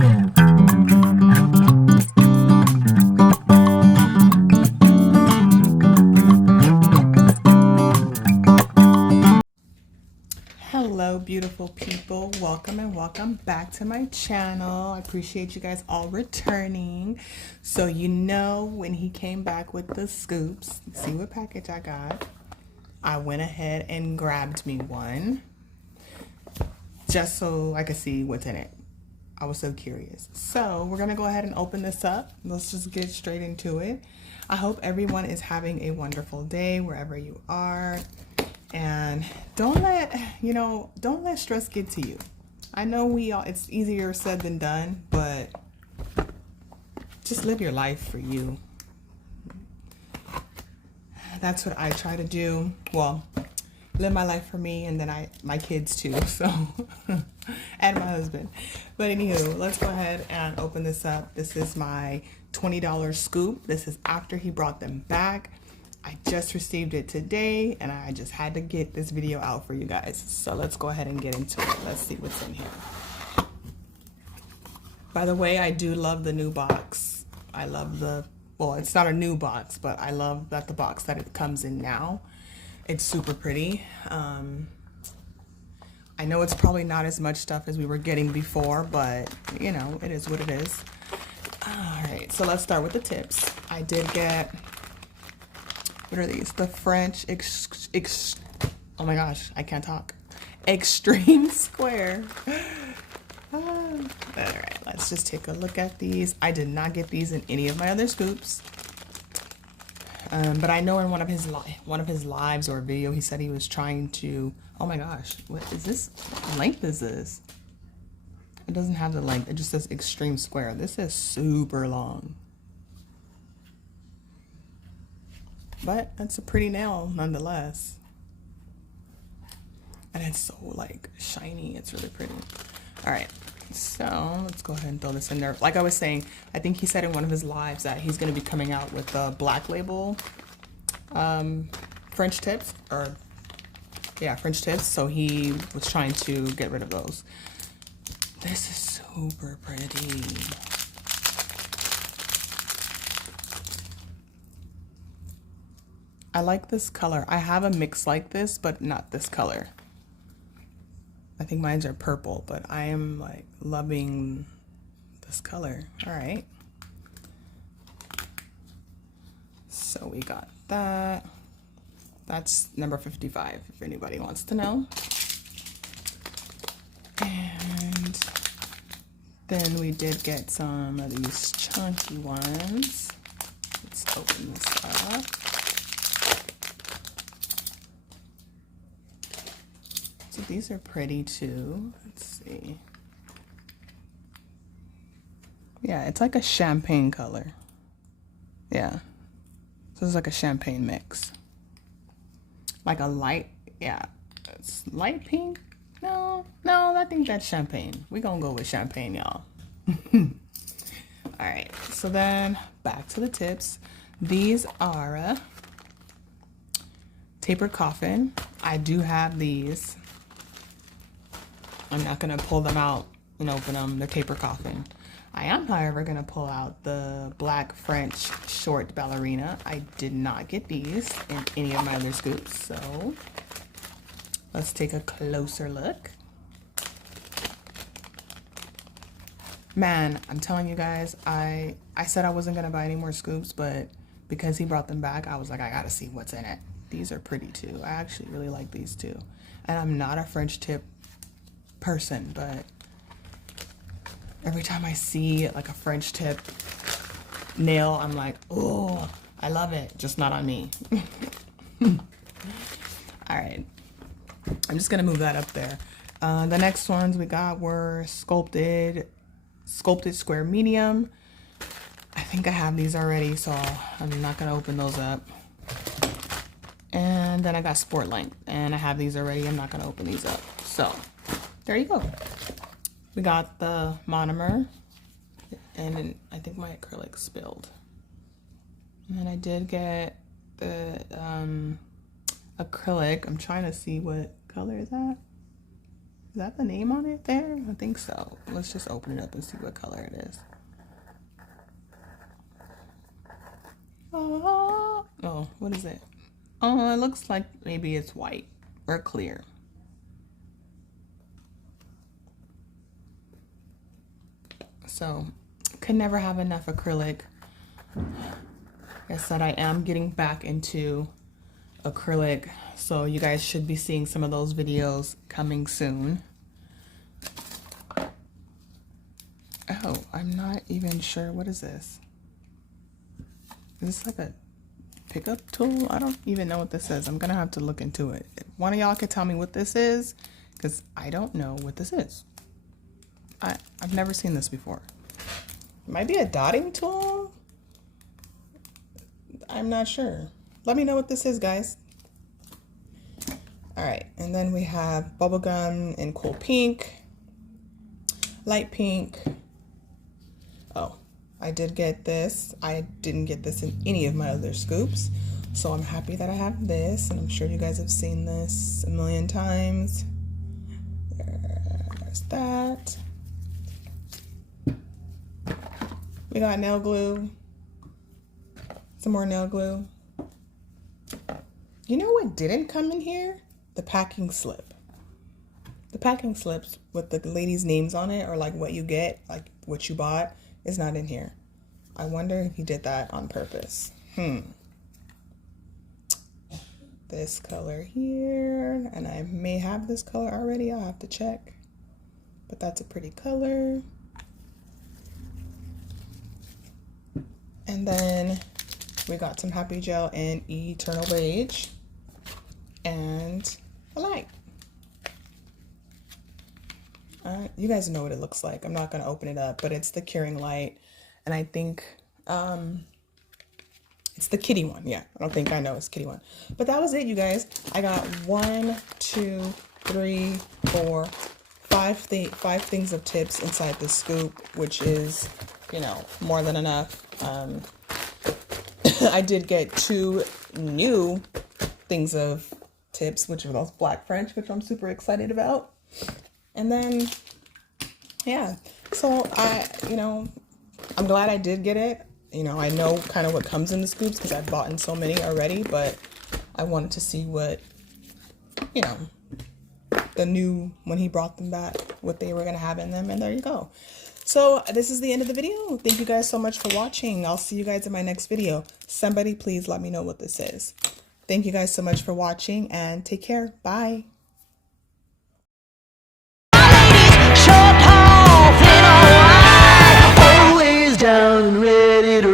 Hello beautiful people, welcome and welcome back to my channel. I appreciate you guys all returning. So you know, when he came back with the scoops, see what package I got. I went ahead and grabbed me one just so I could see what's in it. I was so curious. So we're gonna go ahead and open this up. Let's just get straight into it. I hope everyone is having a wonderful day wherever you are. And don't let stress get to you. I know it's easier said than done, but just live your life for you. That's what I try to do. Well, live my life for me, and then my kids too, so and my husband. But anywho, let's go ahead and open this up. This is my $20 scoop. This is after he brought them back. I just received it today, and I just had to get this video out for you guys. So let's go ahead and get into it. Let's see what's in here. By the way, I do love the new box. I love well, it's not a new box, but I love that the box that it comes in now. It's super pretty. I know it's probably not as much stuff as we were getting before, but you know, it is what it is. All right, so let's start with the tips. I did get, what are these? The French oh my gosh, I can't talk. Extreme square. All right, let's just take a look at these. I did not get these in any of my other scoops. But I know in one of his lives or video, he said he was trying to, oh my gosh, what is this? What length is this? It doesn't have the length. It just says extreme square. This is super long. But it's a pretty nail nonetheless. And it's so like shiny. It's really pretty. All right, so let's go ahead and throw this in there. Like I was saying, I think he said in one of his lives that he's going to be coming out with the black label French tips, or yeah, French tips. So he was trying to get rid of those. This is super pretty. I like this color. I have a mix like this, but not this color. I think mine are purple, but I am like loving this color. All right. So we got that. That's number 55, if anybody wants to know. And then we did get some of these chunky ones. Let's open this up. So these are pretty too. Let's see. Yeah, it's like a champagne color. Yeah. So it's like a champagne mix. Like a light, yeah. It's light pink? No, I think that's champagne. We're gonna go with champagne, y'all. All right, so then back to the tips. These are tapered coffin. I do have these. I'm not gonna pull them out and open them. They're tapered coffin. I am, however, gonna pull out the black French short ballerina. I did not get these in any of my other scoops, so let's take a closer look. Man, I'm telling you guys, I said I wasn't gonna buy any more scoops, but because he brought them back, I was like, I gotta see what's in it. These are pretty too. I actually really like these too. And I'm not a French tip person, but every time I see like a French tip nail, I'm like, oh, I love it. Just not on me. All right. I'm just gonna move that up there. The next ones we got were sculpted square medium. I think I have these already, so I'm not gonna open those up. And then I got sport length, and I have these already. I'm not gonna open these up. So there you go. We got the monomer, and then I think my acrylic spilled. And then I did get the acrylic. I'm trying to see what color is that. Is that the name on it there? I think so. Let's just open it up and see what color it is. Oh, what is it? Oh, it looks like maybe it's white or clear. So, could never have enough acrylic. Like I said, I am getting back into acrylic, so you guys should be seeing some of those videos coming soon. Oh, I'm not even sure. What is this? Is this like a pickup tool? I don't even know what this is. I'm gonna have to look into it. If one of y'all could tell me what this is, because I don't know what this is. I've never seen this before. It might be a dotting tool. I'm not sure. Let me know what this is, guys. All right, and then we have bubblegum in cool pink, light pink. Oh, I did get this. I didn't get this in any of my other scoops, so I'm happy that I have this, and I'm sure you guys have seen this a million times. There's that. We got nail glue, some more nail glue. You know what didn't come in here? The packing slip. The packing slips with the ladies' names on it, or like what you get, like what you bought, is not in here. I wonder if he did that on purpose. This color here, and I may have this color already. I'll have to check, but that's a pretty color. And then we got some Happy Gel in Eternal Beige and a light. You guys know what it looks like. I'm not going to open it up, but it's the Curing Light. And I think it's the kitty one. Yeah, I don't think I know it's kitty one. But that was it, you guys. I got 1, 2, 3, 4, 5 things of tips inside the scoop, which is, you know, more than enough. I did get 2 new things of tips, which are those black French, which I'm super excited about. And then, yeah, so I'm glad I did get it. You know, I know kind of what comes in the scoops because I've bought in so many already, but I wanted to see what, you know, the new, when he brought them back, what they were going to have in them. And there you go. So this is the end of the video. Thank you guys so much for watching. I'll see you guys in my next video. Somebody please let me know what this is. Thank you guys so much for watching and take care. Bye. Short, tall, thin or wide, always down and ready to